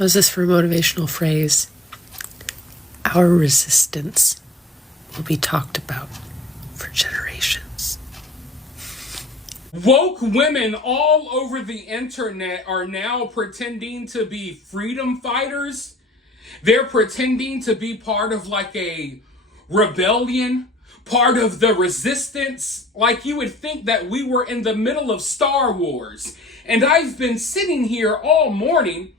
How's this for a motivational phrase? Our resistance will be talked about for generations. Woke women all over the internet are now pretending to be freedom fighters. They're pretending to be part of like a rebellion, part of the resistance. Like you would think that we were in the middle of Star Wars. And I've been sitting here all morning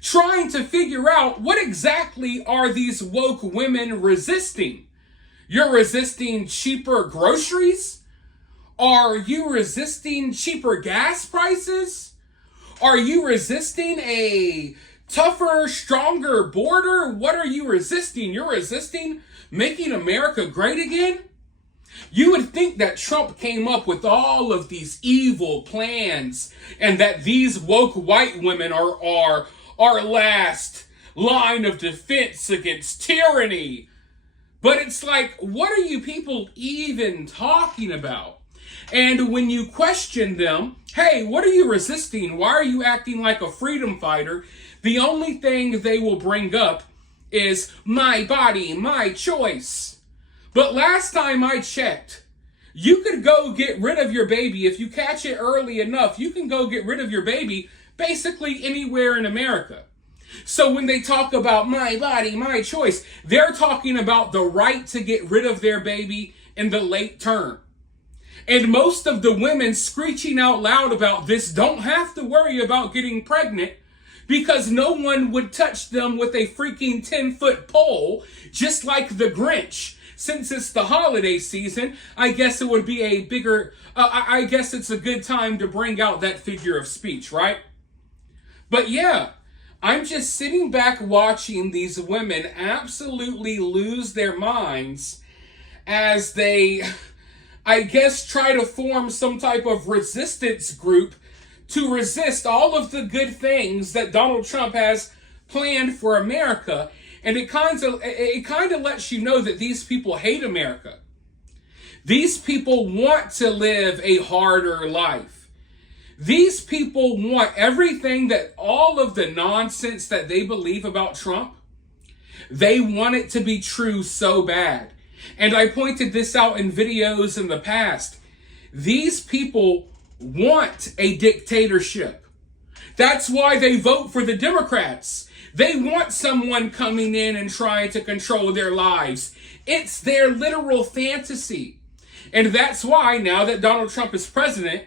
trying to figure out what exactly are these woke women resisting. You're resisting cheaper groceries? Are you resisting cheaper gas prices? Are you resisting a tougher, stronger border? What are you resisting? You're resisting making America great again? You would think that Trump came up with all of these evil plans and that these woke white women are our last line of defense against tyranny. But it's like, what are you people even talking about? And when you question them, hey, what are you resisting? Why are you acting like a freedom fighter? The only thing they will bring up is my body, my choice. But last time I checked, you could go get rid of your baby. If you catch it early enough, you can go get rid of your baby basically anywhere in America. So when they talk about my body, my choice, they're talking about the right to get rid of their baby in the late term. And most of the women screeching out loud about this don't have to worry about getting pregnant because no one would touch them with a freaking 10-foot pole, just like the Grinch. Since it's the holiday season, I guess it would be a bigger, I guess it's a good time to bring out that figure of speech, right? But yeah, I'm just sitting back watching these women absolutely lose their minds as they, I guess, try to form some type of resistance group to resist all of the good things that Donald Trump has planned for America. And it kind of lets you know that these people hate America. These people want to live a harder life. These people want everything that, all of the nonsense that they believe about Trump, they want it to be true so bad. And I pointed this out in videos in the past. These people want a dictatorship. That's why they vote for the Democrats. They want someone coming in and trying to control their lives. It's their literal fantasy. And that's why now that Donald Trump is president,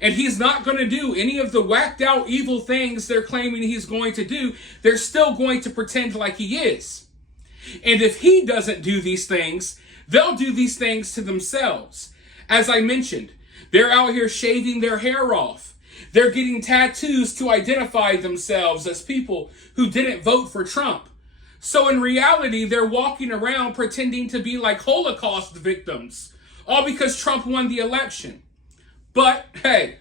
and he's not going to do any of the whacked out evil things they're claiming he's going to do, they're still going to pretend like he is. And if he doesn't do these things, they'll do these things to themselves. As I mentioned, they're out here shaving their hair off. They're getting tattoos to identify themselves as people who didn't vote for Trump. So in reality, they're walking around pretending to be like Holocaust victims, all because Trump won the election. But hey,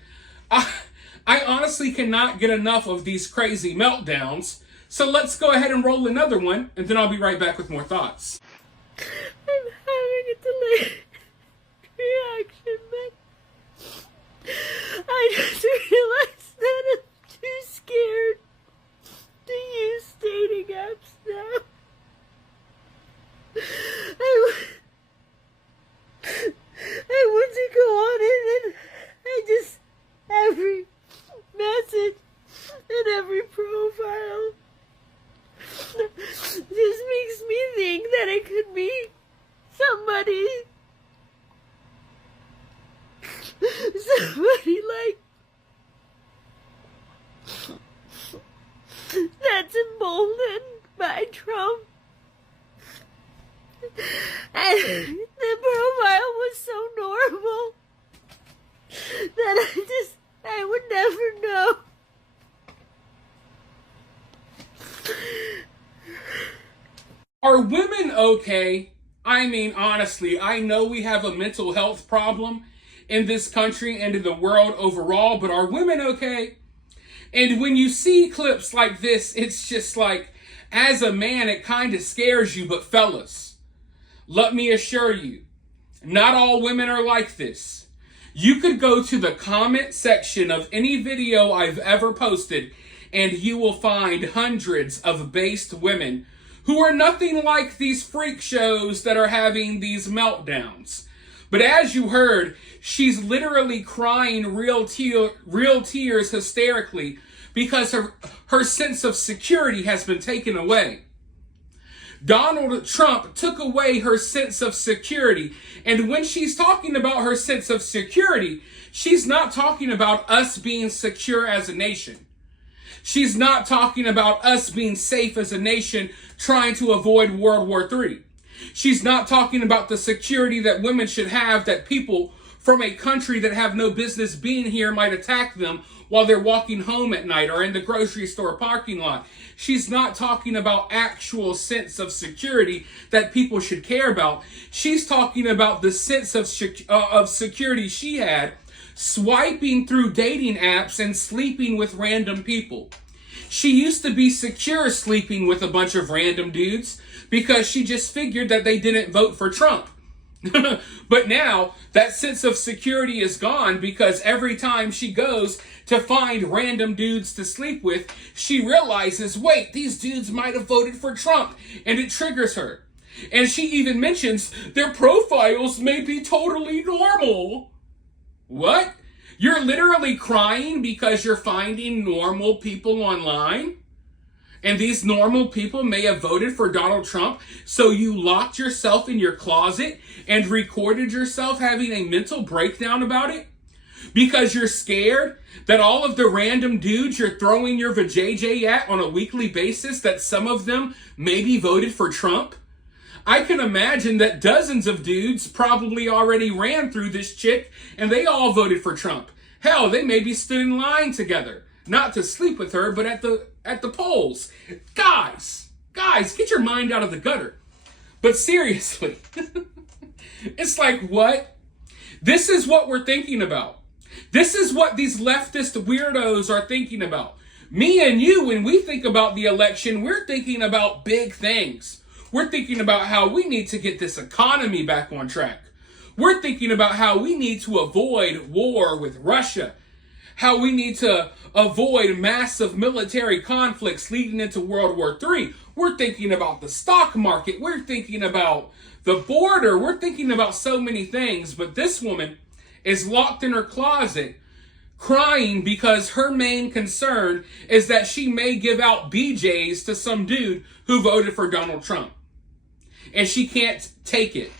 I honestly cannot get enough of these crazy meltdowns. So let's go ahead and roll another one, and then I'll be right back with more thoughts. I'm having a delayed reaction, but I just realized that I'm too scared to use dating apps now. I want to go on it, and I just, every message and every profile just makes me think that it could be somebody like that's emboldened by Trump. And the profile was so normal that I would never know. Are women okay? I mean, honestly, I know we have a mental health problem in this country and in the world overall, but are women okay? And when you see clips like this, it's just like, as a man, it kind of scares you, but fellas, let me assure you, not all women are like this. You could go to the comment section of any video I've ever posted and you will find hundreds of based women who are nothing like these freak shows that are having these meltdowns. But as you heard, she's literally crying real tears hysterically because her sense of security has been taken away. Donald Trump took away her sense of security. And when she's talking about her sense of security, she's not talking about us being secure as a nation. She's not talking about us being safe as a nation trying to avoid World War III. She's not talking about the security that women should have, that people from a country that have no business being here might attack them while they're walking home at night or in the grocery store parking lot. She's not talking about actual sense of security that people should care about. She's talking about the sense of security she had swiping through dating apps and sleeping with random people. She used to be secure sleeping with a bunch of random dudes because she just figured that they didn't vote for Trump. But now that sense of security is gone because every time she goes to find random dudes to sleep with, she realizes, wait, these dudes might have voted for Trump, and it triggers her. And she even mentions their profiles may be totally normal. What? You're literally crying because you're finding normal people online? And these normal people may have voted for Donald Trump, so you locked yourself in your closet and recorded yourself having a mental breakdown about it? Because you're scared that all of the random dudes you're throwing your vajayjay at on a weekly basis, that some of them maybe voted for Trump? I can imagine that dozens of dudes probably already ran through this chick and they all voted for Trump. Hell, they maybe stood in line together. Not to sleep with her, but at the polls. Guys, get your mind out of the gutter. But seriously, it's like, what? This is what we're thinking about. This is what these leftist weirdos are thinking about. Me and you, when we think about the election, we're thinking about big things. We're thinking about how we need to get this economy back on track. We're thinking about how we need to avoid war with Russia. How we need to avoid massive military conflicts leading into World War III. We're thinking about the stock market. We're thinking about the border. We're thinking about so many things. But this woman is locked in her closet crying because her main concern is that she may give out BJs to some dude who voted for Donald Trump. And she can't take it.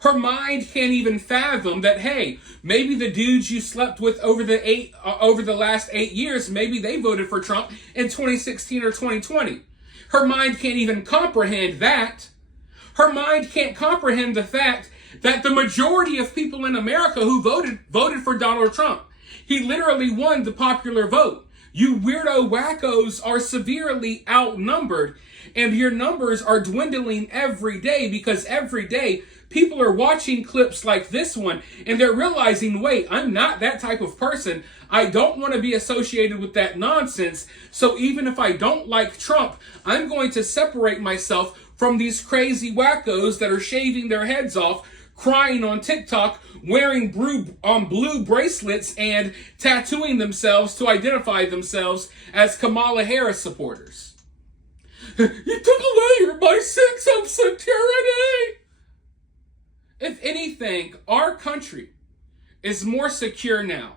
Her mind can't even fathom that, hey, maybe the dudes you slept with over the last 8 years, maybe they voted for Trump in 2016 or 2020. Her mind can't even comprehend that. Her mind can't comprehend the fact that the majority of people in America who voted for Donald Trump. He literally won the popular vote. You weirdo wackos are severely outnumbered, and your numbers are dwindling every day because every day people are watching clips like this one and they're realizing, wait, I'm not that type of person. I don't want to be associated with that nonsense. So even if I don't like Trump, I'm going to separate myself from these crazy wackos that are shaving their heads off, crying on TikTok, wearing blue bracelets and tattooing themselves to identify themselves as Kamala Harris supporters. You took away my sense of security. If anything, our country is more secure now.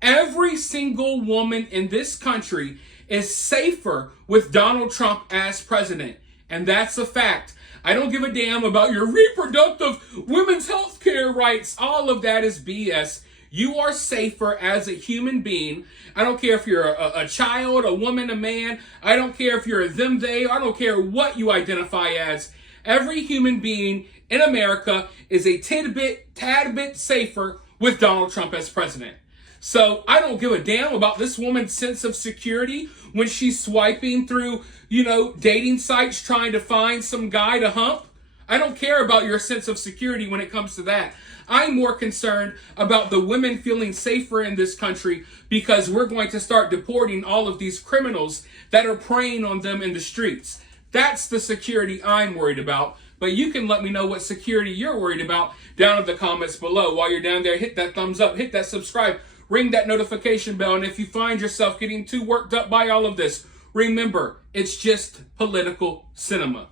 Every single woman in this country is safer with Donald Trump as president. And that's a fact. I don't give a damn about your reproductive women's health care rights. All of that is BS. You are safer as a human being. I don't care if you're a child, a woman, a man. I don't care if you're a them, they. I don't care what you identify as. Every human being in America is a tad bit safer with Donald Trump as president. So I don't give a damn about this woman's sense of security when she's swiping through, dating sites trying to find some guy to hump. I don't care about your sense of security when it comes to that. I'm more concerned about the women feeling safer in this country because we're going to start deporting all of these criminals that are preying on them in the streets. That's the security I'm worried about. But you can let me know what security you're worried about down in the comments below. While you're down there, hit that thumbs up, hit that subscribe. ring that notification bell. And if you find yourself getting too worked up by all of this, remember, it's just political cinema.